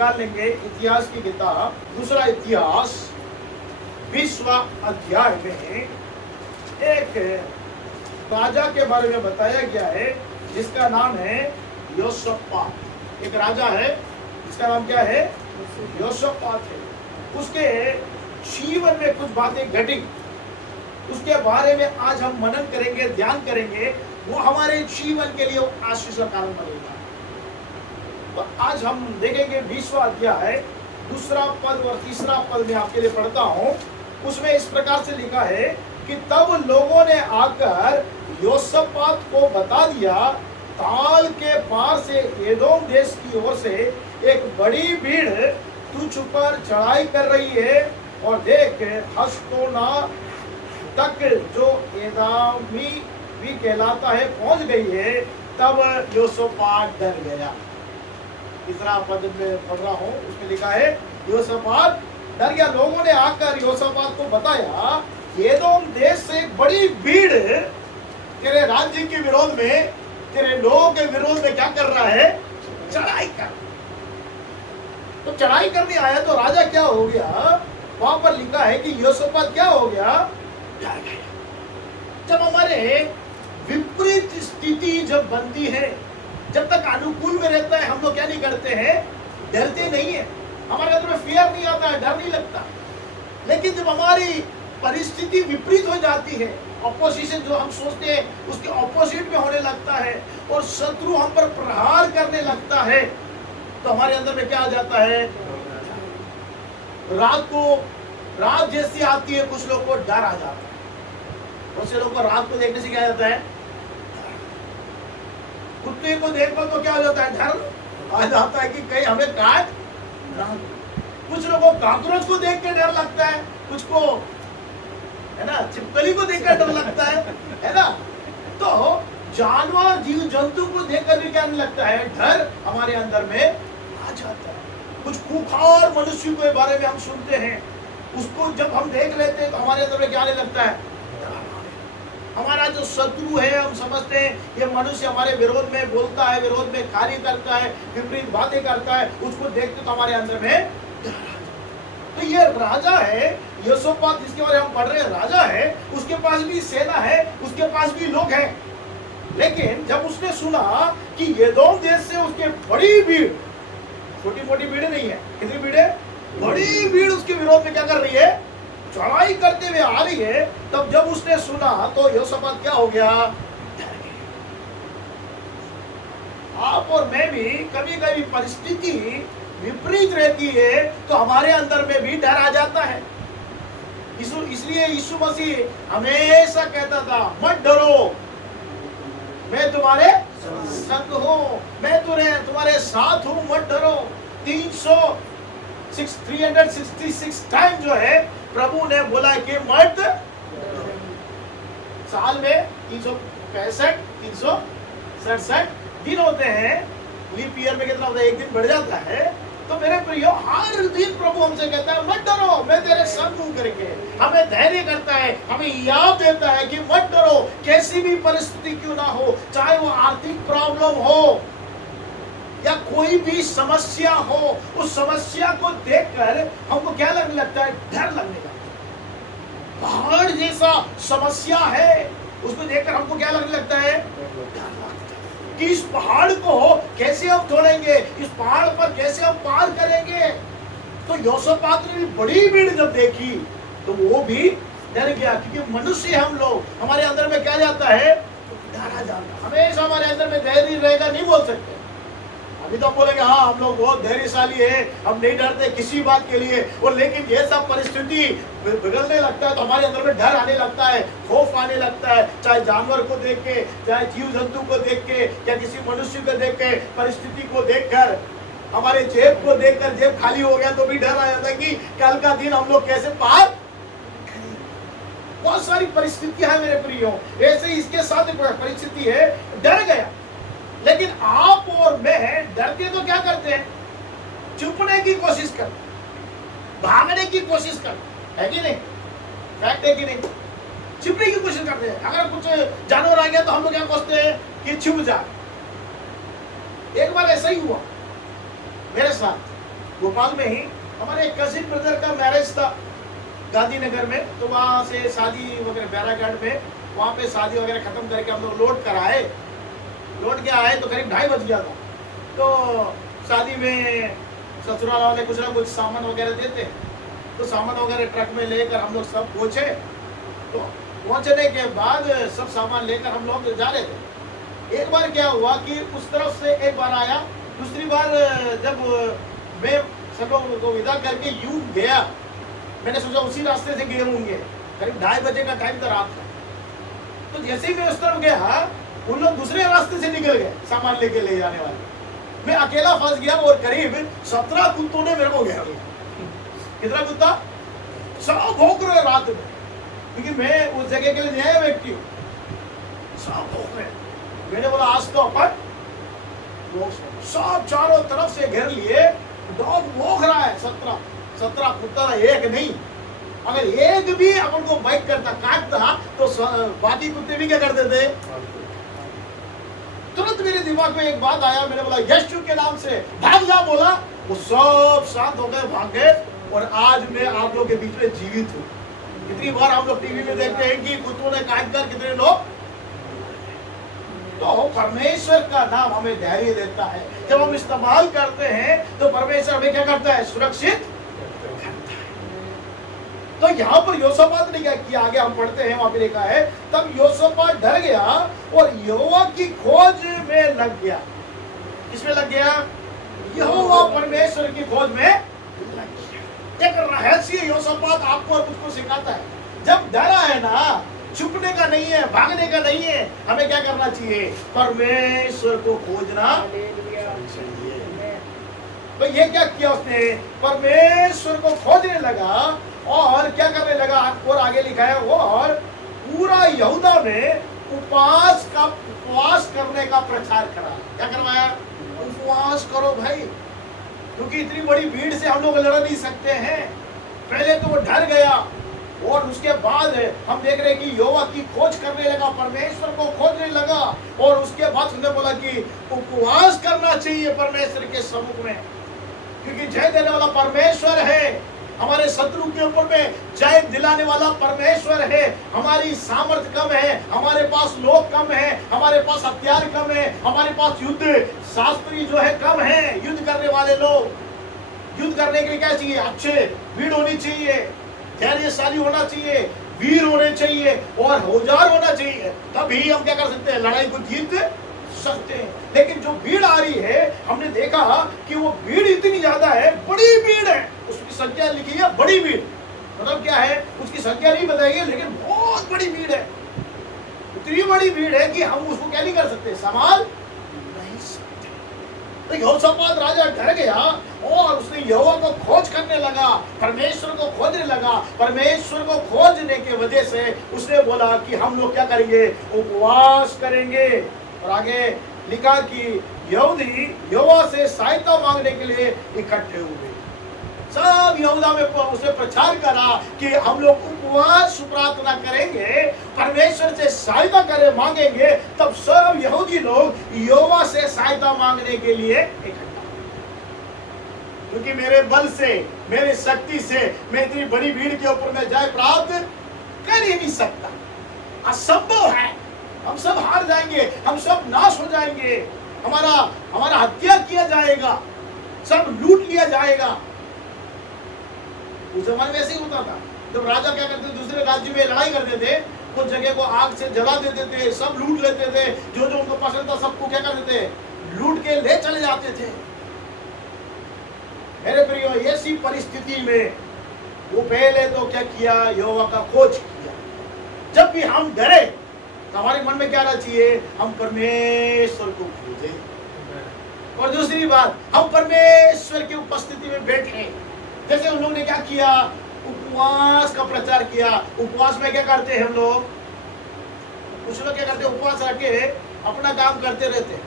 निकाल लेंगे इतिहास की किताब, दूसरा इतिहास 20वां अध्याय में एक राजा के बारे में बताया गया है जिसका नाम है योशापात। एक राजा है जिसका नाम क्या है? योशापात है। उसके जीवन में कुछ बातें घटी, उसके बारे में आज हम मनन करेंगे, ध्यान करेंगे। वो हमारे जीवन के लिए आशीष का कारण बनेगा। तो आज हम देखेंगे 20वां अध्याय दूसरा पद और तीसरा पद में आपके लिए पढ़ता हूं। उसमें इस प्रकार से लिखा है कि तब लोगों ने आकर योशापात को बता दिया, ताल के पार से एदोम देश की ओर से एक बड़ी भीड़ तुझ पर चढ़ाई कर रही है, और देख हस्तोना तक जो एदामी भी कहलाता है पहुंच गई है। तब योशापात डर गया। तीसरा पद में पढ़ रहा हूं, उसमें लिखा है योशापात डर गया। लोगों ने आकर योशापात को बताया, एदोम देश से एक बड़ी भीड़ तेरे राज्य के विरोध में, तेरे लोगों के विरोध में क्या कर रहा है? चढ़ाई कर। तो चढ़ाई करने आया तो राजा क्या हो गया? वहां पर लिखा है कि योशापात क्या हो गया? डर गया। जब हमारे विपरीत स्थिति जब बनती है, जब तक अनुकूल में रहता है, हम लोग क्या नहीं करते हैं? डरते नहीं है। हमारे अंदर में फियर नहीं आता है, डर नहीं लगता। लेकिन जब हमारी परिस्थिति विपरीत हो जाती है, ऑपोजिशन जो हम सोचते हैं उसके ऑपोजिट में होने लगता है, और शत्रु हम पर प्रहार करने लगता है, तो हमारे अंदर में क्या आ जाता है? रात जैसी आती है, कुछ लोग को डर आ जाता है। बहुत से लोग को रात को देखने से क्या जाता है? कुत्ते को देखो तो क्या हो जाता है? डर आ जाता है कि कहीं हमें काट ना। कुछ लोगों को काकरोच को देख के डर लगता है, कुछ को है ना छिपकली को देखकर डर लगता है ना। तो जानवर जीव जंतु को देखकर भी क्या नहीं लगता है? डर हमारे अंदर में आ जाता है। कुछ खूंखार मनुष्य के बारे में हम सुनते हैं, उसको जब हम देख लेते हैं तो हमारे अंदर में क्या नहीं लगता है? हमारा जो शत्रु है, हम समझते हैं ये मनुष्य हमारे विरोध में बोलता है, विरोध में कार्य करता है, विपरीत बातें करता है, उसको देखते तो हमारे अंदर में डर आ जाता है। तो ये राजा है योशापात, जिसके बारे में हम पढ़ रहे हैं, राजा है, उसके पास भी सेना है, उसके पास भी लोग हैं। लेकिन जब उसने सुना कि एदोम देश से उसके बड़ी भीड़, छोटी मोटी भीड़ नहीं है, कितनी भीड़ है? बड़ी भीड़ उसके विरोध में क्या कर रही है? चढ़ाई करते हुए आ रही है। तब जब उसने सुना तो योशापात क्या हो गया? डर गया। आप और मैं भी कभी कभी परिस्थिति विपरीत रहती है तो हमारे अंदर में भी डर आ जाता है। इसलिए यीशु मसीह हमेशा कहता था, मत डरो, मैं तुम्हारे संग हूँ, मैं तुम्हारे साथ हूँ, मत डरो। 366 टाइम जो है प्रभु ने बोला कि मत डरो। साल में 367 दिन होते हैं। लीप ईयर में कितना होता है? एक दिन बढ़ जाता है। तो मेरे प्रियो, हर दिन प्रभु हमसे कहता है मत डरो, मैं तेरे संग हूं करके हमें धैर्य करता है, हमें याद देता है कि मत डरो, कैसी भी परिस्थिति क्यों ना हो, चाहे वो आर्थिक प्रॉब्लम हो या कोई भी समस्या हो, उस समस्या को देखकर हमको क्या लगने लगता है? डर लगने लगता है। पहाड़ जैसा समस्या है, उसको देखकर हमको क्या लगने लगता है? डर लगता है कि इस पहाड़ को कैसे हम तोड़ेंगे, इस पहाड़ पर कैसे हम पार करेंगे। तो योशापात ने भी बड़ी भीड़ जब देखी तो वो भी डर गया, क्योंकि मनुष्य हम लोग, हमारे अंदर में क्या जाता है? डर आ जाता है। हमेशा हमारे अंदर में धैर्य रहेगा नहीं बोल सकते। अभी तो हम बोलेंगे हाँ हम लोग बहुत धैर्यशाली है, हम नहीं डरते किसी बात के लिए। और लेकिन ये सब परिस्थिति बिगड़ने लगता है तो हमारे अंदर में डर आने लगता है, खौफ आने लगता है। चाहे जानवर को देख के, चाहे जीव जंतु को देख के, या किसी मनुष्य को देख के, परिस्थिति को देखकर, हमारे जेब को देखकर, जेब खाली हो गया तो भी डर आ जाता है कि कल का दिन हम लोग कैसे पार करेंगे। बहुत सारी परिस्थितियां हैं मेरे प्रियो, ऐसे इसके साथ परिस्थिति है, डर गया। लेकिन आप और मैं डरते तो क्या करते हैं? छुपने की कोशिश करते, भागने की कोशिश करते, है कि नहीं? फैक्ट है कि नहीं? छुपने की कोशिश करते हैं। अगर कुछ जानवर आ गया तो हम लोग क्या सोचते हैं कि छुप जा। एक बार ऐसा ही हुआ मेरे साथ। भोपाल में ही हमारे एक कजिन ब्रदर का मैरिज था गांधीनगर में, तो वहाँ से शादी वगैरह बैरागढ़ में, वहाँ पे शादी वगैरह खत्म करके हम लोग लौट के आए तो करीब 2:30 बज गया था। तो शादी में ससुराल वाले कुछ ना कुछ सामान वगैरह देते, तो सामान वगैरह ट्रक में लेकर हम लोग सब पहुँचे। तो पहुँचने के बाद सब सामान लेकर हम लोग जा रहे थे। एक बार क्या हुआ कि उस तरफ से एक बार आया, दूसरी बार जब मैं सब लोगों को विदा करके यूं गया, मैंने सोचा उसी रास्ते से गए होंगे, करीब 2:30 बजे का टाइम था रात का। तो जैसे ही मैं उस तरफ गया, उन लोग दूसरे रास्ते से निकल गए सामान लेके ले जाने वाले। मैं अकेला फंस गया और करीब 17 कुत्तों ने मेरे को घेर लिया। कितना कुत्ता? सब भौंक रहे रात में, क्योंकि मैं उस जगह के लिए नया व्यक्ति हूँ। सब भौंक रहे। मैंने बोला आज तो अपन सब चारों तरफ से घेर लिए, डॉग भौंक रहा है। 17 कुत्ता, एक नहीं। अगर एक भी अपन को बाइट करता, काटता, तो बाकी कुत्ते भी क्या करते थे? तुरंत मेरे दिमाग में एक बात आया, मैंने बोला यीशु के नाम से भाग जा बोला, वो सब शांत हो गए, भाग गए। और आज मैं आप लोग के बीच में जीवित हूँ। कितनी बार हम लोग टीवी में देखते हैं कि कुत्तों ने काट कर कितने लोग। तो परमेश्वर का नाम हमें धैर्य देता है। जब हम इस्तेमाल करते हैं तो परमेश्वर हमें क्या करता है? सुरक्षित करता है। तो यहाँ पर योसापात ने क्या किया, आगे हम पढ़ते हैं, वहां पर लिखा है तब योसापात डर गया और यहोवा की खोज में लग गया। किसमें लग गया? यहोवा परमेश्वर की खोज में लग गया। एक रहस्य योसापात आपको और मुझको सिखाता है। जब डरा है ना, छुपने का नहीं है, भागने का नहीं है, हमें क्या करना चाहिए? परमेश्वर को खोजना चाहिए। तो ये क्या किया उसने? परमेश्वर को खोजने लगा और क्या करने लगा? और आगे लिखा है वो, और पूरा यहूदा में उपवास करने का प्रचार करा। क्या करवाया? उपवास करो भाई, क्योंकि इतनी बड़ी भीड़ से हम लोग लड़ नहीं सकते हैं। पहले तो वो डर गया और उसके बाद हम देख रहे हैं कि यहोवा की खोज करने लगा, परमेश्वर को खोजने लगा। और उसके बाद उसने बोला कि उपवास करना चाहिए परमेश्वर के सम्मुख में, क्योंकि जय देने वाला परमेश्वर है। हमारे शत्रु के ऊपर में जय दिलाने वाला परमेश्वर है। हमारी सामर्थ्य कम है, हमारे पास लोग कम है, हमारे पास हथियार कम है, हमारे पास युद्ध शास्त्री जो है कम है, युद्ध करने वाले लोग। युद्ध करने के लिए क्या चाहिए? अच्छे भीड़ होनी चाहिए, धैर्यशाली होना चाहिए, वीर होने चाहिए और औजार होना चाहिए, तभी हम क्या कर सकते हैं? लड़ाई को जीत सकते हैं। लेकिन जो भीड़ आ रही है, हमने देखा कि वो भीड़ इतनी ज्यादा है, बड़ी भीड़ है। उसकी संख्या लिखी है बड़ी भीड़, मतलब क्या है? उसकी संख्या नहीं बताएगी, लेकिन बहुत बड़ी भीड़ है। इतनी बड़ी भीड़ है कि हम उसको क्या नहीं कर सकते? संभाल नहीं सकते। तो यहोशापात राजा डर गया और उसने यहोवा को खोज करने लगा, परमेश्वर को खोजने लगा। परमेश्वर को खोजने के वजह से उसने बोला कि हम लोग क्या करेंगे? उपवास करेंगे। और आगे लिखा कि यहूदी यहोवा से सहायता मांगने के लिए इकट्ठे हुए। सब यहूदा में उसने प्रचार करा कि हम लोग उपवास प्रार्थना करेंगे, परमेश्वर से सहायता करे मांगेंगे। तब सब यहूदी लोग यहोवा से सहायता मांगने के लिए इकट्ठा, क्योंकि मेरे बल से, मेरी शक्ति से मैं इतनी बड़ी भीड़ के ऊपर में जय प्राप्त कर ही नहीं सकता। असंभव है। हम सब हार जाएंगे, हम सब नाश हो जाएंगे, हमारा हत्या किया जाएगा, सब लूट लिया जाएगा। उस जमाने में ऐसे ही होता था। जब राजा क्या करते, दूसरे राज्य में लड़ाई करते थे, कुछ जगह को आग से जला देते थे, सब लूट लेते थे, जो जो उनको पसंद था सबको क्या करते थे? लूट के ले चले जाते थे। मेरे प्रियो, ऐसी परिस्थिति में वो पहले तो क्या किया? यहोवा का खोज किया। जब भी हम डरे तो हमारे मन में क्या रहना चाहिए? हम परमेश्वर को खोजें। और दूसरी बात, हम परमेश्वर की उपस्थिति में बैठे। जैसे उन लोगों ने क्या किया? उपवास का प्रचार किया। उपवास में क्या करते हैं हम लोग? कुछ लोग क्या करते हैं? उपवास रख के अपना काम करते रहते।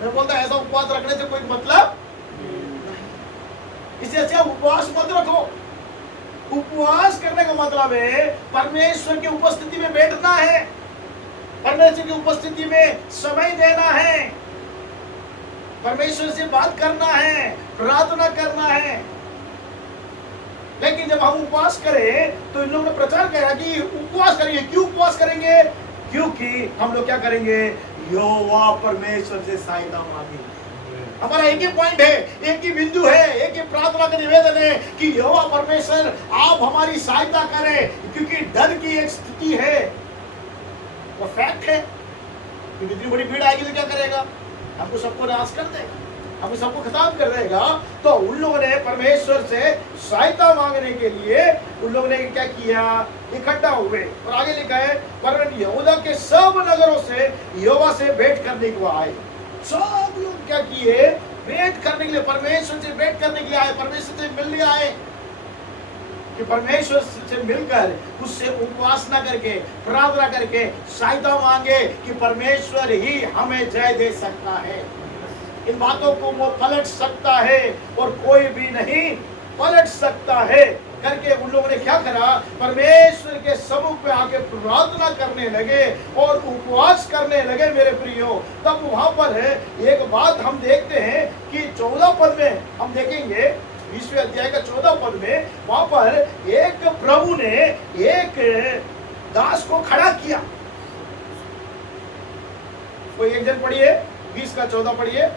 मैं बोलता ऐसा उपवास रखने से कोई मतलब नहीं। इससे अच्छा उपवास मत रखो। उपवास करने का मतलब है परमेश्वर की उपस्थिति में बैठना है, परमेश्वर की उपस्थिति में समय देना है, परमेश्वर से बात करना है, प्रार्थना करना है। लेकिन जब हम उपवास करें तो इन लोगों ने प्रचार किया कि उपवास करेंगे। क्यों उपवास करेंगे? क्योंकि हम लोग क्या करेंगे? यहोवा परमेश्वर से सहायता मांगेंगे। हमारा एक ही पॉइंट है, एक ही बिंदु है, एक ही प्रार्थना का निवेदन है कि यहोवा परमेश्वर आप हमारी सहायता करें, क्योंकि डर की एक स्थिति है, वो फैक्ट है। क्योंकि इतनी बड़ी भीड़ आएगी तो क्या करेगा? हमको सबको नाश कर देगा, हमको सबको खत्म कर देगा। तो उन लोगों ने परमेश्वर से सहायता मांगने के लिए उन लोगों ने क्या किया? इकट्ठा हुए। और आगे लिखा है, परंतु यहूदा के सब नगरों से यहोवा से भेंट करने को आए। सब लोग क्या किए? भेंट करने के लिए, परमेश्वर से भेंट करने के लिए आए, परमेश्वर से मिलने आए। कि परमेश्वर से मिलकर उससे उपासना करके, प्रार्थना करके सहायता मांगे कि परमेश्वर ही हमें जय दे सकता है, इन बातों को वो पलट सकता है और कोई भी नहीं पलट सकता है करके उन लोगों ने क्या करा? परमेश्वर के सम्मुख पे आके प्रार्थना करने लगे और उपवास करने लगे। मेरे प्रियो, तब वहां पर है एक बात हम देखते हैं कि 14 पद में हम देखेंगे, 20वें अध्याय का 14 पद में, वहां पर एक प्रभु ने एक दास को खड़ा किया। कोई एक जन पढ़िए, 20 का 14 पढ़िए।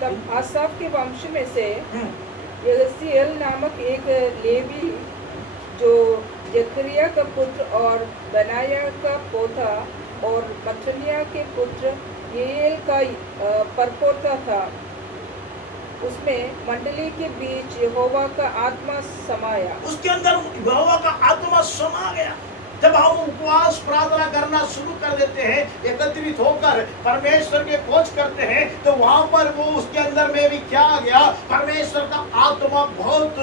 तब आसाफ के वंश में से यहसीएल नामक एक लेवी, जो जकरिया का पुत्र और बनाया का पोता और मत्तनिया के पुत्र येल का परपोता था, उसमें मंडली के बीच यहोवा का आत्मा समाया। उसके अंदर यहोवा का आत्मा समा गया। जब हम उपवास प्रार्थना करना शुरू कर देते हैं, एकत्रित होकर परमेश्वर के खोज करते हैं, तो वहां पर वो उसके अंदर में भी क्या आ गया? परमेश्वर का आत्मा बहुत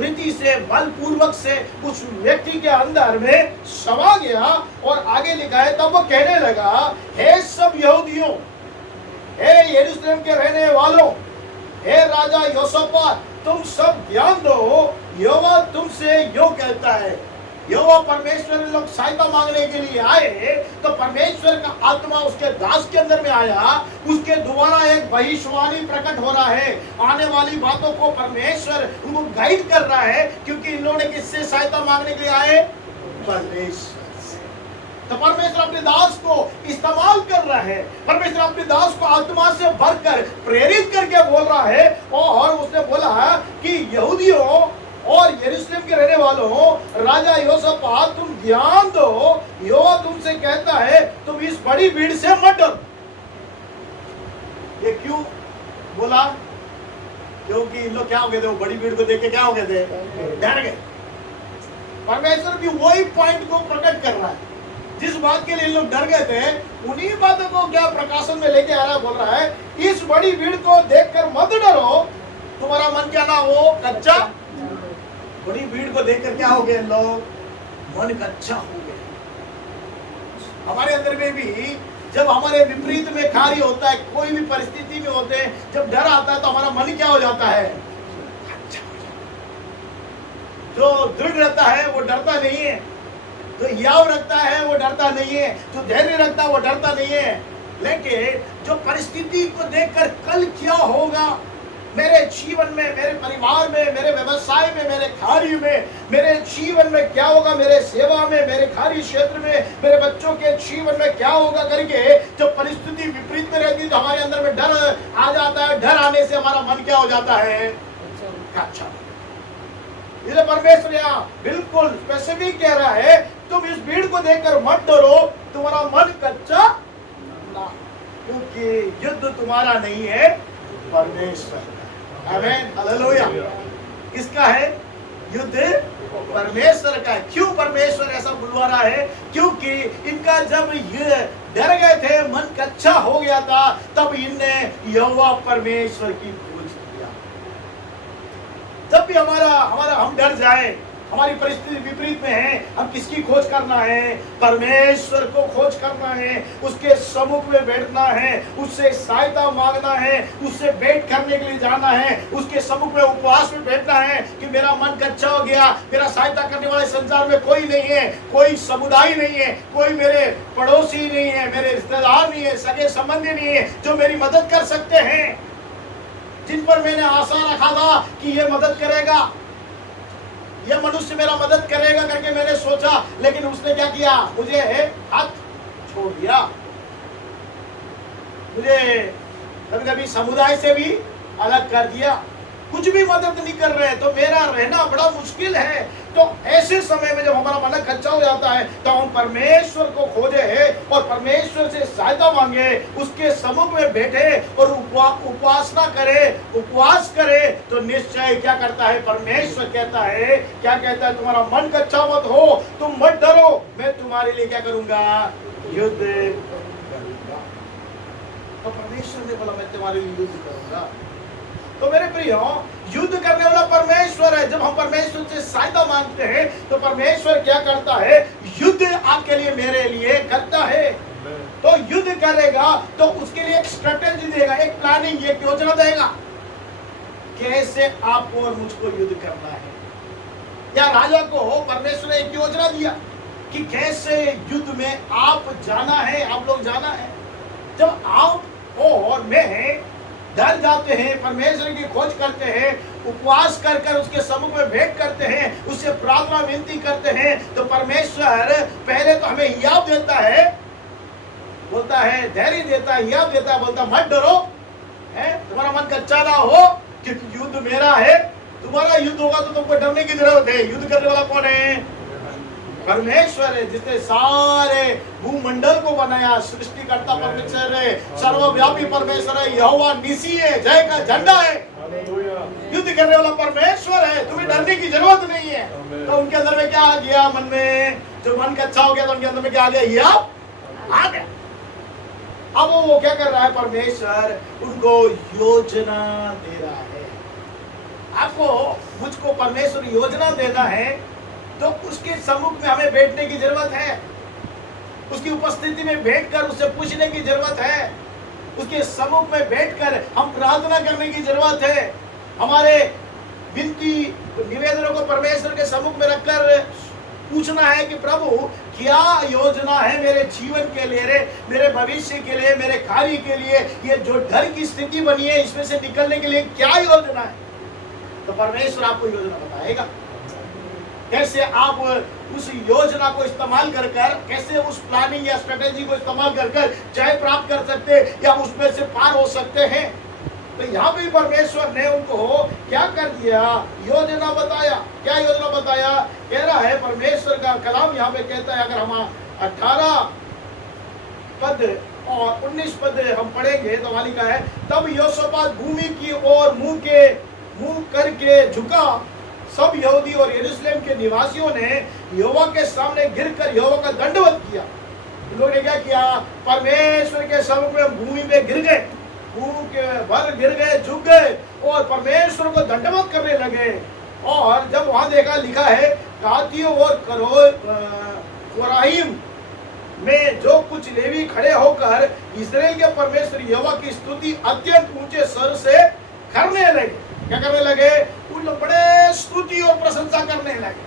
रीति से, बलपूर्वक से उस व्यक्ति के अंदर में समा गया। और आगे लिखा है, तब वो कहने लगा, हे सब यहूदियों, हे यरूशलेम के रहने वालों, हे राजा योशापात, तुम सब ध्यान दो, यहोवा तुमसे यो कहता है। यहोवा परमेश्वर लोग सहायता मांगने के लिए आए, तो परमेश्वर का आत्मा उसके दास के अंदर में आया। उसके द्वारा एक भविष्यवाणी प्रकट हो रहा है, आने वाली बातों को परमेश्वर उनको गाइड कर रहा है, क्योंकि इन लोगों ने किससे सहायता मांगने के लिए आए? परमेश्वर से। तो परमेश्वर अपने दास को इस्तेमाल कर रहा है, परमेश्वर अपने दास को आत्मा से भरकर प्रेरित करके बोल रहा है। और उसने बोला कि यहूदियों और यरूशलेम के रहने वालों, राजा योशापात, तुम ध्यान दो, यहोवा तुमसे कहता है, तुम इस बड़ी भीड़ से मत डरो। ये क्यों बोला? क्योंकि इन लोग क्या हो गए थे? वो बड़ी भीड़ को देख के क्या हो गए थे? डर गए। परमेश्वर भी वही पॉइंट को प्रकट कर रहा है, जिस बात के लिए इन लोग डर गए थे, उन्हीं बातों को क्या प्रकाशन में लेके आ रहा है। बोल रहा है, इस बड़ी भीड़ को देखकर मत डरो, तुम्हारा मन क्या ना हो कच्चा। बड़ी भीड़ को देखकर क्या हो गए लोग? मन कच्चा हो गए। हमारे अंदर में भी जब हमारे विपरीत में कार्य होता है, कोई भी परिस्थिति में होते हैं, जब डर आता है तो हमारा मन क्या हो जाता है? कच्चा हो जाता है। जो दृढ़ रहता है वो डरता नहीं है, जो याव रखता है वो डरता नहीं है, जो धैर्य रखता है वो डरता नहीं है। लेकिन जो परिस्थिति को देखकर कल क्या होगा मेरे जीवन में, मेरे परिवार में, मेरे व्यवसाय में, मेरे कार्य में, मेरे जीवन में क्या होगा, मेरे सेवा में, मेरे कार्य क्षेत्र में, मेरे बच्चों के जीवन में क्या होगा करके जब परिस्थिति विपरीत में रहती है तो हमारे अंदर में डर आ जाता है। डर आने से हमारा मन क्या हो जाता है? कच्चा। इसलिए परमेश्वर यहाँ बिल्कुल स्पेसिफिक कह रहा है, तुम इस भीड़ को देखकर मत डरो, तुम्हारा मन कच्चा ना, क्योंकि युद्ध तुम्हारा नहीं है, परमेश्वर। आमीन, हालेलुया। किसका है युद्ध? परमेश्वर का है। क्यों परमेश्वर ऐसा बुलवा रहा है? क्योंकि इनका जब ये डर गए थे, मन कच्चा हो गया था, तब इनने यहोवा परमेश्वर की खोज किया। जब भी हमारा हम डर जाए, हमारी परिस्थिति विपरीत में है, हम किसकी खोज करना है? परमेश्वर को खोज करना है, उसके सम्मुख में बैठना है, उससे सहायता मांगना है, उससे भेंट करने के लिए जाना है, उसके सम्मुख में उपवास में बैठना है कि मेरा मन कच्चा हो गया, मेरा सहायता करने वाले संसार में कोई नहीं है, कोई समुदाय नहीं है, कोई मेरे पड़ोसी नहीं है, मेरे रिश्तेदार नहीं है, सगे संबंधी नहीं है जो मेरी मदद कर सकते हैं, जिन पर मैंने आशा रखा था कि ये मदद करेगा। ये मनुष्य मेरा मदद करेगा करके मैंने सोचा, लेकिन उसने क्या किया, मुझे हाथ छोड़ दिया। मुझे कभी कभी समुदाय से भी अलग कर दिया, कुछ भी मदद नहीं कर रहे, तो मेरा रहना बड़ा मुश्किल है। तो ऐसे समय में जब हमारा मन कच्चा हो जाता है, तो हम परमेश्वर को खोजे और परमेश्वर से सहायता मांगे, उसके सम्मुख में बैठे और उपासना करे, उपवास करे, तो निश्चय क्या करता है, परमेश्वर कहता है, क्या कहता है, तुम्हारा मन कच्चा मत हो, तुम मत डरो, मैं तुम्हारे लिए क्या करूंगा, युद्ध करूंगा। तो परमेश्वर ने बोला मैं तुम्हारे लिए युद्ध करूंगा। तो मेरे प्रियो, युद्ध करने वाला परमेश्वर है। जब हम परमेश्वर से सहायता मांगते हैं, तो परमेश्वर क्या करता है, युद्ध आपके लिए, मेरे लिए करता है। तो युद्ध करेगा तो उसके लिए एक स्ट्रेटेजी देगा, एक प्लानिंग, एक योजना देगा, कैसे आपको और मुझको युद्ध करना है। या राजा को परमेश्वर ने एक योजना दिया कि कैसे युद्ध में आप जाना है, आप लोग जाना है। जब आप और मैं डर जाते हैं, परमेश्वर की खोज करते हैं, उपवास कर कर उसके सम्मुख में भेंट करते हैं, उससे प्रार्थना विनती करते हैं, तो परमेश्वर पहले तो हमें हियाव देता है, बोलता है, धैर्य देता है, हियाव देता है, बोलता मत डरो, तुम्हारा मन कच्चा ना हो, क्योंकि युद्ध मेरा है। तुम्हारा युद्ध होगा तो तुमको डरने की जरूरत है। युद्ध करने वाला कौन है, परमेश्वर है, जिसने सारे भूमंडल को बनाया। सृष्टिकर्ता परमेश्वर है, सर्वव्यापी परमेश्वर है, यहोवा निसी है, जय का झंडा है, युद्ध करने वाला परमेश्वर है। तुम्हें डरने की जरूरत नहीं है। तो उनके अंदर में क्या आ गया, मन में जो मन का अच्छा हो गया, तो उनके अंदर में क्या आ गया, ये आ गया। अब वो क्या कर रहा है, परमेश्वर उनको योजना दे रहा है। आपको मुझको परमेश्वर योजना देना है, तो उसके सम्मुख में हमें बैठने की जरूरत है, उसकी उपस्थिति में बैठकर उससे पूछने की जरूरत है, उसके सम्मुख में बैठकर हम प्रार्थना करने की जरूरत है। हमारे विनती निवेदनों को परमेश्वर के सम्मुख में रखकर पूछना है कि प्रभु क्या योजना है मेरे जीवन के लिए, मेरे भविष्य के लिए, मेरे कार्य के लिए, ये जो डर की स्थिति बनी है इसमें से निकलने के लिए क्या योजना है। तो परमेश्वर आपको योजना बताएगा, कैसे आप उस योजना को इस्तेमाल कर कैसे उस प्लानिंग या स्ट्रेटेजी को इस्तेमाल कर जय प्राप्त कर सकते हैं या उसमें से पार हो सकते हैं। तो यहाँ पे परमेश्वर ने उनको क्या कर दिया, योजना बताया। क्या योजना बताया, कह रहा है परमेश्वर का कलाम यहाँ पे कहता है, अगर हम 18 पद और 19 पद हम पढ़ेंगे तो वहां लिखा है, तब यहोशापात भूमि की ओर मुंह करके झुका। सब यहूदी और यरूशलेम के निवासियों ने यहोवा के सामने गिरकर यहोवा का दंडवत किया। इन लोगों ने क्या किया, परमेश्वर के सम्मुख में भूमि पे गिर गए, भूमि के भर गिर गए, झुक गए और परमेश्वर को दंडवत करने लगे। और जब वहां देखा, लिखा है, कातियों और कोराहिम में जो कुछ लेवी खड़े होकर इस्राएल के परमेश्वर यहोवा की स्तुति अत्यंत ऊंचे स्वर से करने लगे। क्या करने लगे, उन लोग बड़े स्तुति और प्रशंसा करने लगे,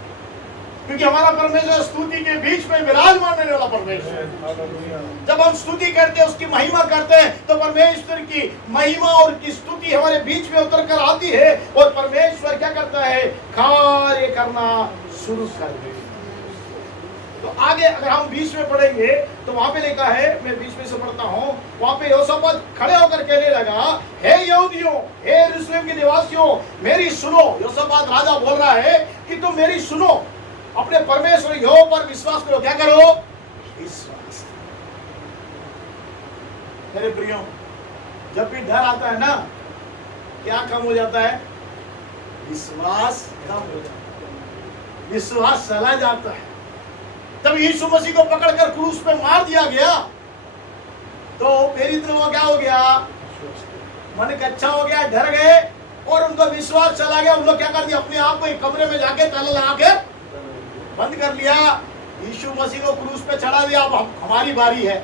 क्योंकि हमारा परमेश्वर स्तुति के बीच में विराजमान रहने वाला परमेश्वर है। जब हम स्तुति करते हैं, उसकी महिमा करते हैं, तो परमेश्वर की महिमा और की स्तुति हमारे बीच में उतर कर आती है और परमेश्वर क्या करता है, कार्य करना शुरू कर देता है। तो आगे अगर हम 20 में पढ़ेंगे तो वहां पे लिखा है, मैं 20 में से पढ़ता हूं, वहां पे यहोशापात खड़े होकर कहने लगा, हे यहूदियों, हे यरूशलेम के निवासियों, मेरी सुनो। यहोशापात राजा बोल रहा है कि तुम मेरी सुनो, अपने परमेश्वर यहोवा पर विश्वास करो। क्या करो, विश्वास। मेरे प्रियो, जब भी डर आता है ना, क्या कम हो जाता है, विश्वास कम हो जाता है, विश्वास चला जाता है। जब यीशु मसीह को पकड़कर क्रूस पे मार दिया गया, तो मेरी तरफ क्या हो गया, मन कच्चा हो गया, डर गए और उनका विश्वास चला गया। उन लोग क्या कर दिया, अपने आप को एक कमरे में जाके ताला लगा के बंद कर लिया, यीशु मसीह को क्रूस पे चढ़ा दिया। अब हमारी बारी है,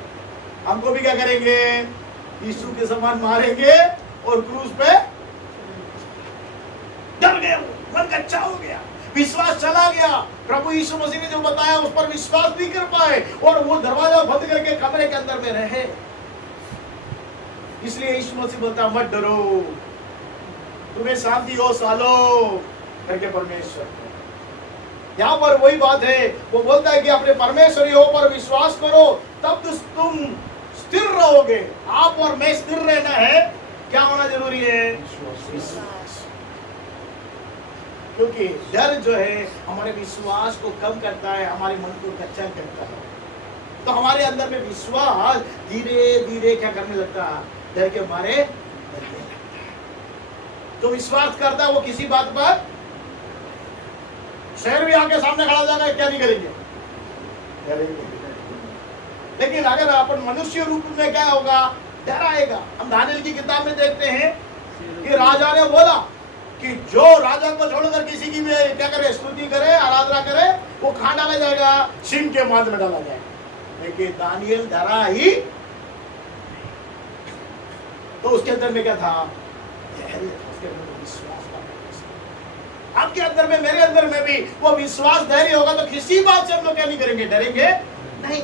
हमको भी क्या करेंगे, यीशु के समान मारेंगे और क्रूस पे। डर गए, मन कच्चा हो गया, विश्वास चला गया। प्रभु यीशु मसीह ने जो बताया उस पर विश्वास नहीं कर पाए और वो दरवाजा बंद करके कमरे के अंदर में रहे। इसलिए यीशु मसीह बोलता, मत डरो, तुम्हें शांति हो सालो करके परमेश्वर। यहाँ पर वही बात है, वो बोलता है कि अपने परमेश्वर यहोवा पर विश्वास करो तब तो तुम स्थिर रहोगे। आप और मैं स्थिर रहना है, क्या होना जरूरी है? विश्वास। क्योंकि डर जो है हमारे विश्वास को कम करता है, हमारे मन को कच्चा करता है। तो हमारे अंदर में विश्वास धीरे धीरे क्या करने लगता है? डर के मारे बढ़ने लगता है। जो विश्वास करता है वो किसी बात पर, शहर भी आके सामने खड़ा हो जाएगा, क्या नहीं करेंगे? लेकिन अगर अपन मनुष्य रूप में क्या होगा? डर आएगा। हम दानिएल की किताब में देखते हैं कि राजा ने बोला कि जो राजा को छोड़कर किसी की भी क्या करे, स्तुति करे, आराधना करे, वो कहां डाला जाएगा? सिंह के मांस में डाला जाएगा। लेकिन दानिएल डरा ही, तो उसके अंदर में क्या था? उसके अंदर विश्वास था। आपके अंदर में, मेरे अंदर में भी वो विश्वास धैर्य होगा तो किसी बात से हम लोग क्या नहीं करेंगे? डरेंगे नहीं।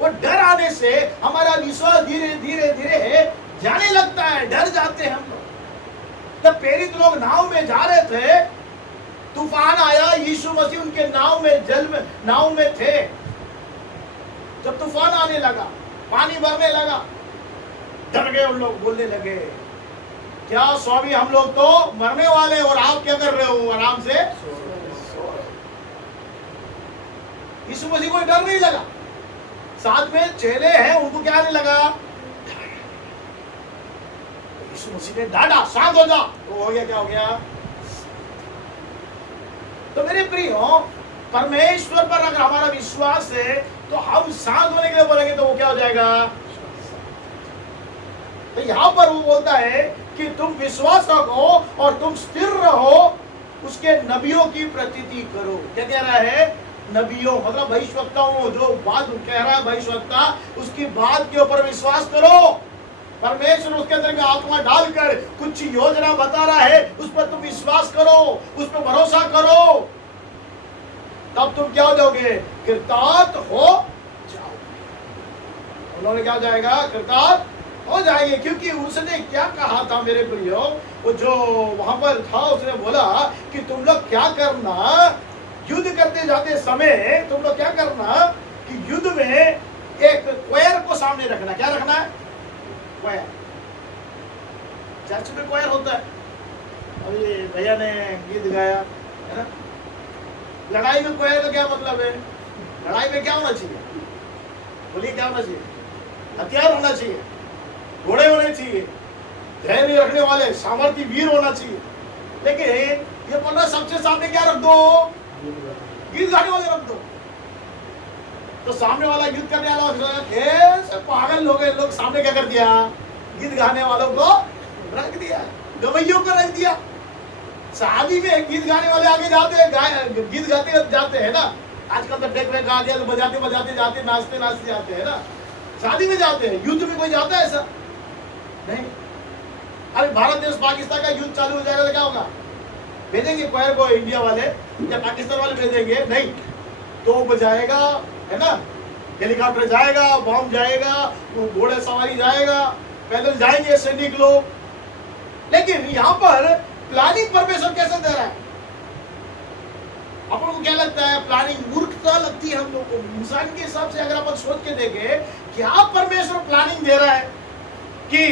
वो डर आने से हमारा विश्वास धीरे धीरे धीरे जाने लगता है, डर जाते हैं हम लोग। जब प्रेरित लोग नाव में जा रहे थे, तूफान आया, यीशु मसीह उनके नाव में थे। जब तूफान आने लगा, पानी भरने लगा, डर गए उन लोग, बोलने लगे, क्या स्वामी हम लोग तो मरने वाले और आप क्या कर रहे हो? आराम से सो रहे। यीशु मसीह को डर नहीं लगा। साथ में चेले हैं, उनको क्या नहीं लगा? यीशु मसीह ने डांटा, शांत हो जा। तो हो गया, क्या हो गया? तो मेरे प्रियो, परमेश्वर पर अगर हमारा विश्वास है तो हम शांत होने के लिए बोलेंगे तो वो क्या हो जाएगा? तो यहां पर वो बोलता है कि तुम विश्वास रखो और तुम स्थिर रहो, उसके नबियों की प्रतीति करो। क्या कह रहा है? नबियों मतलब भविष्यवक्ताओं, जो बात कह रहा है भविष्यवक्ता, उसकी बात के ऊपर विश्वास करो। परमेश्वर उसके अंदर में आत्मा डालकर कुछ योजना बता रहा है, उस पर तुम विश्वास करो, उस पर भरोसा करो, तब तुम क्या हो जाओगे? कृतार्थ हो जाओगे। उन्होंने क्या हो जाएगा? कृतार्थ हो जाएंगे। क्योंकि उसने क्या कहा था मेरे प्रियो, वो जो वहां पर था, उसने बोला कि तुम लोग क्या करना, युद्ध करते जाते समय तुम लोग क्या करना कि युद्ध में एक क्वायर को सामने रखना। क्या रखना है? क्वायर। चर्च में क्वायर होता है। अभी भैया ने गीत गाया है ना। लड़ाई में क्वायर का क्या मतलब है? लड़ाई में क्या होना चाहिए? बोलिए, क्या होना चाहिए? हथियार होना चाहिए, घोड़े होने चाहिए, धैर्य रखने वाले सामर्थ्य वीर होना चाहिए। लेकिन ये बोलना सबसे सामने क्या रख दो? गीत गाने वाले रख दो। तो सामने वाला युद्ध करने वाला कैसे पागल लोग हैं, लोग सामने क्या कर दिया? गीत गाने वालों को रख दिया, गवैयों को रख दिया। शादी में गीत गाने वाले आगे जाते हैं, गीत गाते जाते हैं ना। आजकल तो डेक में गा दिया तो बजाते बजाते जाते, नाचते नाचते जाते हैं ना। शादी में जाते हैं, युद्ध में कोई जाता है ऐसा नहीं। अरे भारत देश पाकिस्तान का युद्ध चालू हो जाएगा तो क्या होगा? भेजेंगे क्वायर को इंडिया वाले या पाकिस्तान वाले भेजेंगे? नहीं। तो बजाएगा है ना, हेलीकॉप्टर जाएगा, बॉम्ब जाएगा, घोड़े सवारी जाएगा, पैदल जाएंगे सैनिक लोग। लेकिन यहाँ पर प्लानिंग परमेश्वर कैसे दे रहा है? अपन को क्या लगता है? प्लानिंग मूर्खता लगती है हम लोग को। इंसान के हिसाब से अगर अपन सोच के देखें, क्या परमेश्वर प्लानिंग दे रहा है कि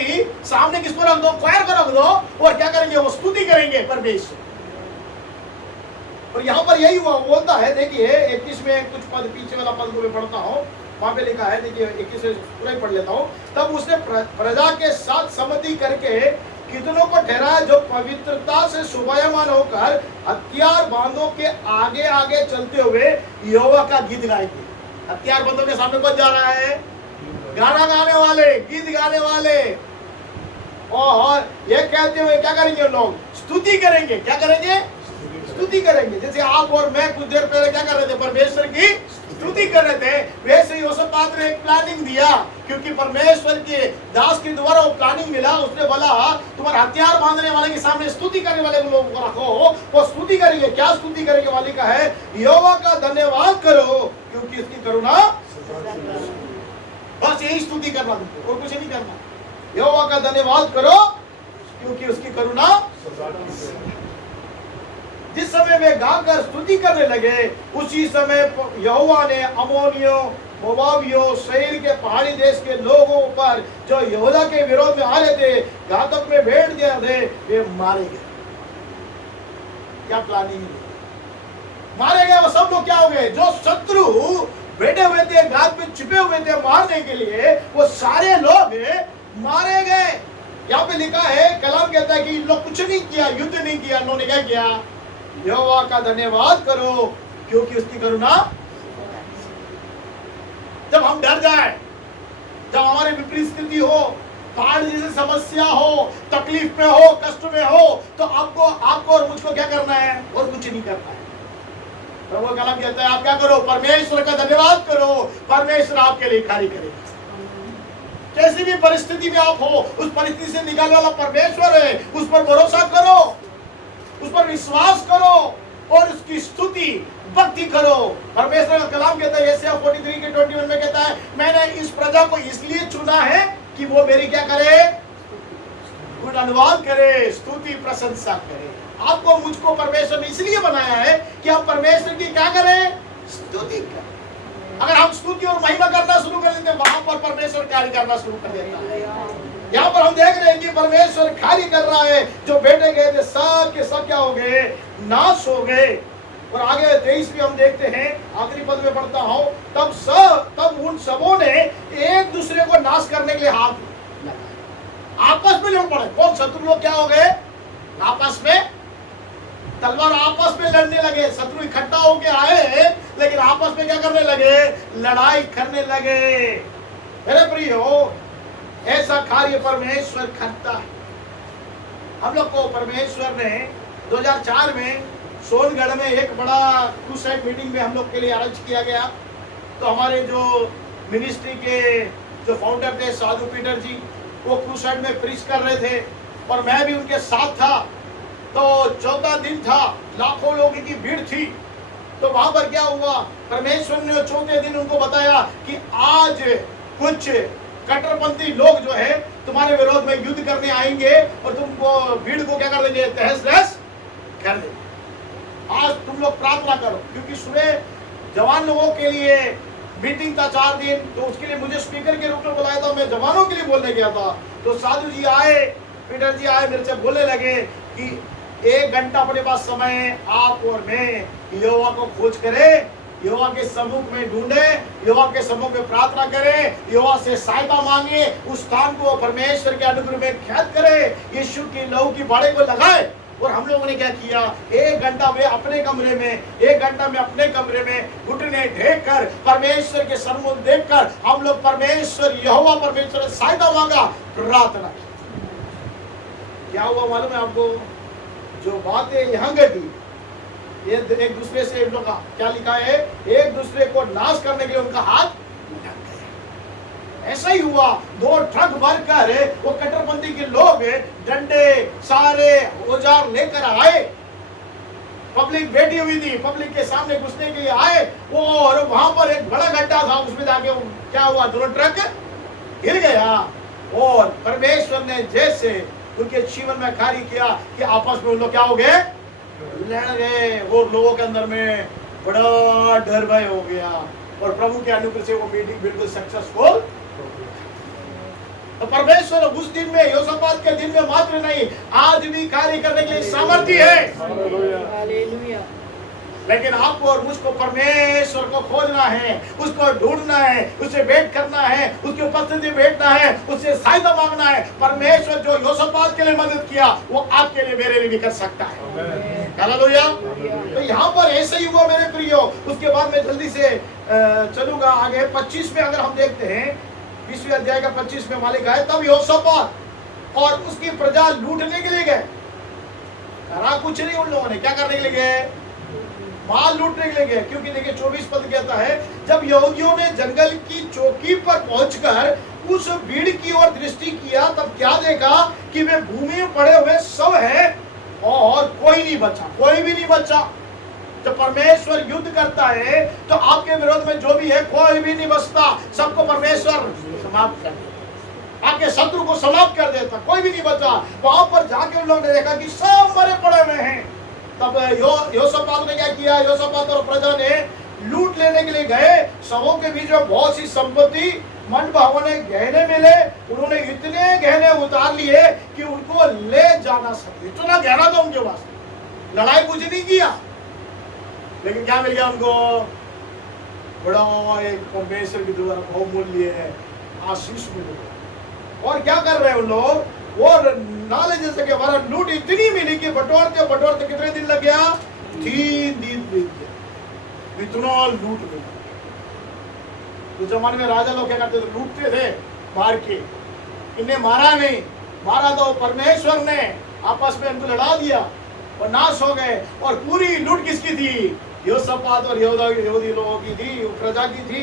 सामने किसको रख दो? क्वायर को रख दो, और क्या करेंगे? वो स्तुति करेंगे परमेश्वर। और यहाँ पर यही हुआ, बोलता है, देखिए 21 में कुछ पद, पीछे वाला पद को मैं पढ़ता हूँ, वहां पे लिखा है, देखिए 21 से पूरा ही पढ़ लेता हूँ। तब उसने प्रजा के साथ सम्मति करके कितनों को ठहराया जो पवित्रता से शोभायमान होकर हथियार बांधों के आगे आगे चलते हुए यहोवा का गीत गाएंगे। हथियार बांधों के सामने कौन जा रहा है? गाना गाने वाले, गीत गाने वाले। और ये कहते हुए क्या करेंगे? लोग स्तुति करेंगे। क्या करेंगे? स्तुति करेंगे। जैसे आप और मैं कुछ देर पहले क्या कर रहे थे? परमेश्वर की स्तुति कर रहे थे। वैसे ही योसेपात ने एक प्लानिंग दिया, क्योंकि परमेश्वर के दास के द्वारा वो प्लानिंग मिला। उसने बोला तुम्हारे हथियार बांधने वाले के सामने स्तुति करने वाले लोगों को रखो, वो स्तुति करेंगे। क्या स्तुति करेंगे? वाली का है, यहोवा का धन्यवाद करो क्योंकि इसकी करुणा। बस यही स्तुति करना तुमको, और कुछ नहीं करना। यहोवा का धन्यवाद करो क्योंकि उसकी करुणा। जिस समय वे गाकर स्तुति करने लगे, उसी समय यहोवा ने अमोनियों, मोवाबियों, शहर के पहाड़ी देश के लोगों पर जो यहूदा के विरोध में आ रहे थे, घातक में भेड़ दिया थे, वे मारे गए। क्या प्लानिंग है? मारे गए वो सब लोग। क्या हो गए? जो शत्रु बैठे हुए थे, घात में छिपे हुए थे मारने के लिए, वो सारे लोग मारे गए। यहाँ पे लिखा है, कलाम कहता है कि इन लोग कुछ नहीं किया, युद्ध नहीं किया। उन्होंने क्या किया? यहोवा का धन्यवाद करो क्योंकि उसकी करुणा। जब हम डर जाए, जब हमारी विपरीत स्थिति हो, पहाड़ जैसी समस्या हो, तकलीफ में हो, कष्ट में हो, तो आपको और मुझको क्या करना है? और कुछ नहीं करना है। प्रभु कलाम कहता है आप क्या करो? परमेश्वर का धन्यवाद करो, परमेश्वर आपके लिए कार्य करेगा। कैसी भी परिस्थिति में आप हो, उस परिस्थिति से निकालने वाला परमेश्वर है। उस पर भरोसा करो, उस पर विश्वास करो और उसकी स्तुति भक्ति करो। परमेश्वर का कलाम कहता है, यशायाह 43 के 21 में कहता है, मैंने इस प्रजा को इसलिए चुना है कि वो मेरी क्या करे? गुण अनुवाद करे, स्तुति प्रशंसा करे। आपको मुझको परमेश्वर ने इसलिए बनाया है कि आप परमेश्वर की क्या करें? स्तुति करें। अगर हम स्तुति और महिमा करना शुरू कर देते हैं, वहां पर परमेश्वर कार्य करना शुरू कर देता है। यहाँ पर हम देख रहे हैं कि परमेश्वर कार्य कर रहा है। जो बेटे गए थे सब के सब क्या हो गए? नाश हो गए। और आगे 23 भी हम देखते हैं, आखिरी पद में पढ़ता हूं, तब उन सबों ने एक दूसरे को नाश करने के लिए हाथ लगाया, आपस में लड़ पड़े। कौन? शत्रु लोग क्या हो गए? आपस में तलवार आपस में लड़ने लगे। शत्रु इकट्ठा होके आए, लेकिन आपस में क्या करने लगे? लड़ाई करने लगे। मेरे प्रियो, ऐसा कार्य परमेश्वर करता है। हम लोग को परमेश्वर ने 2004 में सोनगढ़ में एक बड़ा क्रूसाइड मीटिंग में हम लोग के लिए अरेंज किया गया। तो हमारे जो मिनिस्ट्री के जो फाउंडर थे साधु पीटर जी, वो क्रूसाइड में प्रीच कर रहे थे और मैं भी उनके साथ था। तो 14 दिन था, लाखों लोगों की भीड़ थी। तो वहां पर क्या हुआ? परमेश्वर ने 14 दिन उनको बताया कि आज कुछ कट्टरपंथी लोग जो है तुम्हारे विरोध में युद्ध करने आएंगे और तुमको भीड़ को क्या कर देंगे? तहस नहस कर देंगे। आज तुम लोग प्रार्थना करो, क्योंकि सुबह जवान लोगों के लिए मीटिंग था 4 दिन। तो उसके लिए मुझे स्पीकर के रूप में बुलाया था, मैं जवानों के लिए बोलने गया था। तो साधु जी आए, पीटर जी आए, मेरे से बोलने लगे कि 1 घंटा अपने पास समय आप और मैं यहोवा को खोज करें, यहोवा के सम्मुख में ढूंढे, यहोवा के सम्मुख में प्रार्थना करें, यहोवा से सहायता मांगे, उस स्थान को परमेश्वर के अनुग्रह में ख्यात करें, यीशु की लहू की बाड़े को लगाए। और हम लोगों ने क्या किया? 1 घंटा वे अपने कमरे में, 1 घंटा में अपने कमरे में घुटने टेक कर परमेश्वर के सम्मुख देखकर हम लोग परमेश्वर यहोवा परमेश्वर से सहायता मांगा, प्रार्थना की। क्या हुआ मालूम है आपको? जो बातें यहाँ घटी, ये एक दूसरे से इन लोग का क्या लिखा है? एक दूसरे को नाश करने के लिए उनका हाथ लग गया। ऐसा ही हुआ। 2 ट्रक भरकर वो कट्टरपंथी के लोग डंडे सारे औजार लेकर आए। पब्लिक बैठी हुई थी, पब्लिक के सामने घुसने के लिए आए वो, और वहां पर एक बड़ा गड्ढा था, उसमें जाके क्या हुआ? 2 ट्रक गिर गया। और परमेश्वर ने जैसे उनके जीवन में कार्य किया कि आपस में उन लोग क्या हो गए? लड़ गए। वो लोगों के अंदर में बड़ा डर भय हो गया और प्रभु के अनुग्रह से वो मीटिंग बिल्कुल सक्सेसफुल। तो परमेश्वर उस दिन में, योसापात के दिन में मात्र नहीं, आज भी कार्य करने के लिए सामर्थ्य है। हालेलुया। लेकिन आपको और मुझको परमेश्वर को खोजना है, उसको ढूंढना है, उससे भेंट करना है, उसकी उपस्थिति में बैठना है, उससे सहायता मांगना है। परमेश्वर जो योसापात के लिए मदद किया, वो आपके लिए मेरे लिए भी कर सकता है। हालेलुया। तो यहाँ पर ऐसे ही हुआ मेरे प्रियो। उसके बाद मैं जल्दी से चलूंगा आगे। 25 में अगर हम देखते हैं, 20वें अध्याय का 25 में मालिक है, तब योसापात और उसकी प्रजा लूटने के लिए गए। करा कुछ नहीं, उन लोगों ने क्या करने के लिए गए? माल लूटने के लिए गए। क्योंकि देखिए 24 पद कहता है, जब यहूदियों ने जंगल की चौकी पर पहुंचकर उस भीड़ की ओर दृष्टि किया, तब क्या देखा कि वे भूमि में पड़े हुए सब है और कोई नहीं बचा, कोई भी नहीं बचा। जब परमेश्वर युद्ध करता है तो आपके विरोध में जो भी है कोई भी नहीं बचता, सबको परमेश्वर समाप्त कर देता, आपके शत्रु को समाप्त कर देता, कोई भी नहीं बचा। वहां पर जाके उन लोगों ने देखा कि सब मरे पड़े हुए हैं। तब योसापात ने क्या किया? योसापात और प्रजा ने लूट लेने के लिए गए। सबों के बीच में बहुत सी संपत्ति, मन भावने गहने मिले। उन्होंने इतने गहने उतार लिए कि उनको ले जाना सकते, इतना गहना था उनके पास। लड़ाई कुछ नहीं किया, लेकिन क्या मिल गया उनको? बड़ा एक परमेश्वर के द्वारा बहुमूल्य है आशीष मिल गई। और क्या कर रहे हैं उन लोग? और नाले जैसे कि हमारा लूट इतनी मिली कि बटोरते बटोरते कितने दिन लग गया? 3 दिन बीत गया, इतना लूट मिला। उस जमाने में राजा लोग क्या करते थे? लूटते थे मार के। इन्हें मारा नहीं, मारा तो परमेश्वर ने आपस में इनको लड़ा दिया और नाश हो गए। और पूरी लूट किसकी थी? योसापात और यहूदी लोगों की थी, प्रजा की थी,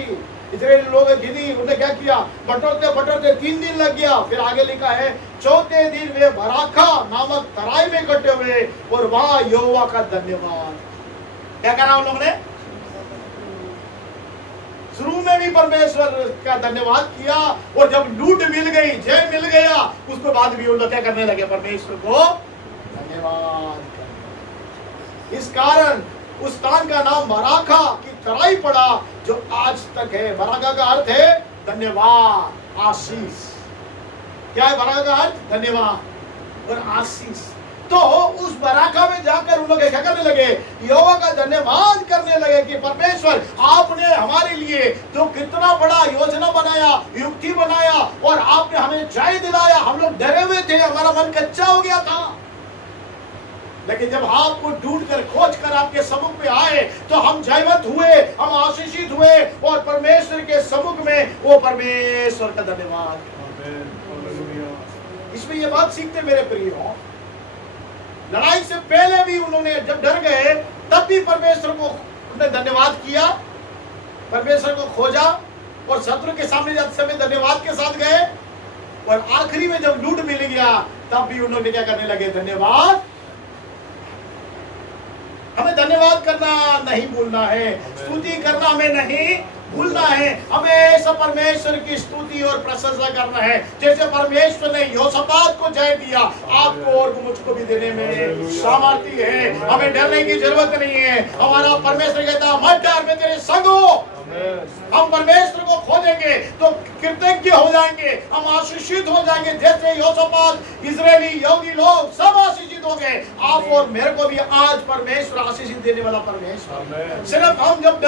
इजराइली लोगों की थी। उन्होंने क्या किया? बटोरते बटोरते 3 दिन लग गया। फिर आगे लिखा है 4थे दिन वे बराखा नामक तराई में इकट्ठे हुए और वहां यहोवा का धन्यवाद। क्या करा उन लोगों ने? शुरू में भी परमेश्वर का धन्यवाद किया, और जब लूट मिल गई, जय मिल गया, उसके बाद भी उन लोग क्या करने लगे? परमेश्वर को धन्यवाद करने। इस कारण उस स्थान का नाम बराखा की तराई पड़ा, जो आज तक है। बराखा का अर्थ है धन्यवाद, आशीष। क्या है बराखा का अर्थ? धन्यवाद और आशीष। तो उस बराखा में जाकर उन लोग क्या करने लगे? यहोवा का धन्यवाद करने लगे कि परमेश्वर आपने हमारे लिए तो कितना बड़ा योजना बनाया, युक्ति बनाया, और आपने हमें जय दिलाया। हम लोग डरे हुए थे, हमारा मन कच्चा हो गया था, लेकिन जब आपको ढूंढ कर खोज कर आपके सम्मुख में आए तो हम जयवंत हुए, हम आशीषित हुए, और परमेश्वर के सम्मुख में वो परमेश्वर का धन्यवाद। इसमें ये बात सीखते मेरे प्रियो, लड़ाई से पहले भी उन्होंने जब डर गए तब भी परमेश्वर को उन्होंने धन्यवाद किया, परमेश्वर को खोजा, और शत्रु के सामने जाते समय धन्यवाद के साथ गए। और आखिरी में जब लूट मिल गया तब भी उन्होंने क्या करने लगे? धन्यवाद। हमें धन्यवाद करना नहीं भूलना है, स्तुति करना हमें नहीं भूलना है। हमेशा परमेश्वर की स्तुति और प्रशंसा करना है। जैसे परमेश्वर ने योसापात को जय दिया, आपको और मुझको भी देने में सामर्थ्य है। हमें डरने की जरूरत नहीं है। हमारा परमेश्वर कहता है मत डर, मैं तेरे संग हूं। हम परमेश्वर को खोजेंगे तो कृतज्ञ हो जाएंगे, हम आशीषित हो जाएंगे। जैसे योसापात, इजरायली, यहूदी लोग सब आशीषित हो गए, आप और मेरे को भी आज परमेश्वर आशीषित देने वाला परमेश्वर। सिर्फ हम जब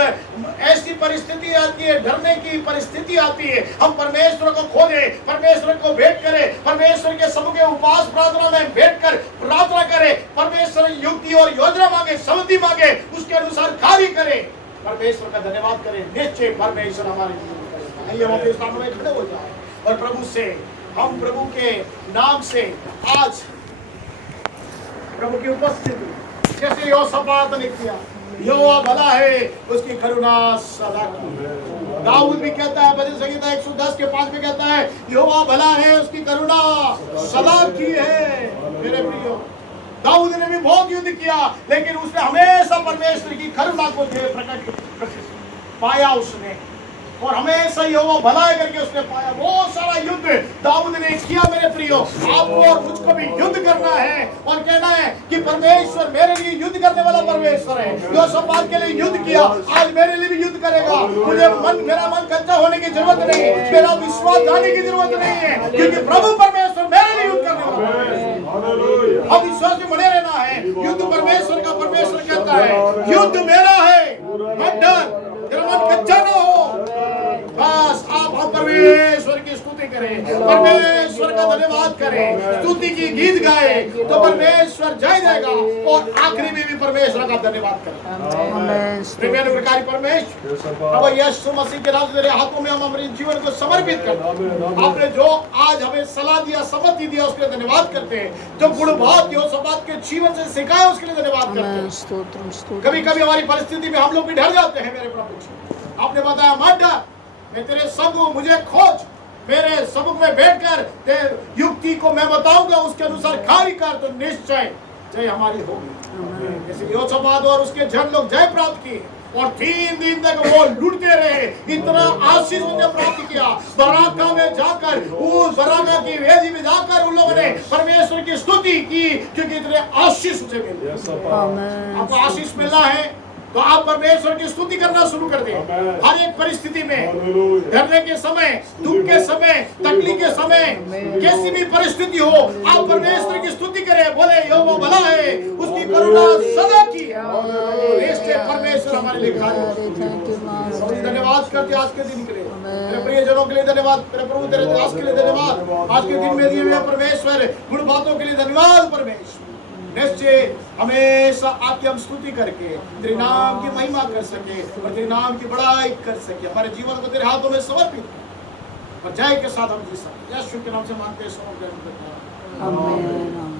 ऐसी परिस्थिति आती है, डरने की परिस्थिति आती है, हम परमेश्वर को खोजे, परमेश्वर को भेंट करें, परमेश्वर के सम्मुख में उपवास प्रार्थना में बैठ कर प्रार्थना करें, परमेश्वर युक्ति और योजना मांगे, समृद्धि मांगे, उसके अनुसार कार्य करें, परमेश्वर का धन्यवाद करें। निश्चय परमेश्वर हमारे जीवन करेगा। आइए हम अपने स्थानों में खड़े हो जाएं और प्रभु से, हम प्रभु के नाम से आज प्रभु की उपस्थिति, जैसे योसापात ने किया, यहोवा भला है, उसकी करुणा सदा की। दाऊद भी कहता है, भजन संहिता 110 के 5 में कहता है, यहोवा भला है, उसकी करुणा सदा की है। मेरे प्रियो, दाऊद ने भी बहुत युद्ध किया, लेकिन उसने हमेशा परमेश्वर की करुणा को प्रकट पाया उसने, और हमेशा यहोवा भला करके उसने पाया। बहुत सारा युद्ध दाऊद ने किया। मेरे प्रियो, आपको और मुझको भी युद्ध करना है और कहना है कि परमेश्वर मेरे लिए युद्ध करने वाला परमेश्वर है। योसापात के लिए युद्ध किया, आज मेरे लिए भी युद्ध करेगा। मेरा मन कच्चा होने की जरूरत नहीं है, मेरा विश्वास जाने की जरूरत नहीं है, क्योंकि प्रभु परमेश्वर मेरे लिए युद्ध करने वाला है। हम विश्वास में बने रहना है। युद्ध परमेश्वर का, परमेश्वर कहता है युद्ध मेरा है, मत डर, तेरा मन कच्चा ना हो। बस आप हम परमेश्वर की स्तुति करें, परमेश्वर का धन्यवाद करें, स्तुति की गीत गाए तो परमेश्वर जय देगा, और आखिरी में भी परमेश्वर का धन्यवाद करें। प्रकार परमेश्वर अब यीशु मसीह के नाम से तेरे हाथों में हम अपने जीवन को समर्पित करते हैं। आपने जो आज हमें सलाह दिया, सम्मति दिया, उसके लिए धन्यवाद करते हैं। जो गुण बात योसापात के जीवन से सिखाया, उसके लिए धन्यवाद करते हैं। कभी कभी हमारी परिस्थिति में हम लोग भी डर जाते हैं। मेरे प्रभु, आपने बताया मत डर, मैं तेरे संग हूं, मुझे खोज, मेरे सम्मुख में बैठकर युक्ति को मैं बताऊंगा, उसके अनुसार कार्य कर, तो निश्चय जय हमारी होगी। जैसे योसापात और उसके जन लोग जय प्राप्त किए, और 3 दिन तक वो लुटते रहे। इतना आशीष उन्होंने प्राप्त किया। बराका में जाकर, उस बराका की वेदी में जाकर उन लोगों ने परमेश्वर की स्तुति की, क्योंकि इतने आशीष उसे मिले। आपको आशीष मिलना है तो आप परमेश्वर की स्तुति करना शुरू कर दें। हर एक परिस्थिति में, डरने के समय, दुख के समय, तकलीफ के समय, कैसी भी परिस्थिति हो, आप परमेश्वर की स्तुति करें। बोले यहोवा भला है, उसकी करुणा सदा की है। इससे परमेश्वर हमारे लिए कार्य। धन्यवाद करते आज के दिन के लिए, मेरे प्रियजनों के लिए धन्यवाद, मेरे प्रभु तेरे दास के लिए धन्यवाद, आज के दिन में दिए हुए परमेश्वर गुण बातों के लिए धन्यवाद। परमेश्वर निश्चय हमेशा आपकी हम स्तुति करके तेरे नाम की महिमा कर सके और तेरे नाम की बड़ाई कर सके। हमारे जीवन को तेरे हाथों में समर्पित और जय के साथ हम जी सके। यीशु के नाम से मांगते हैं, आमीन।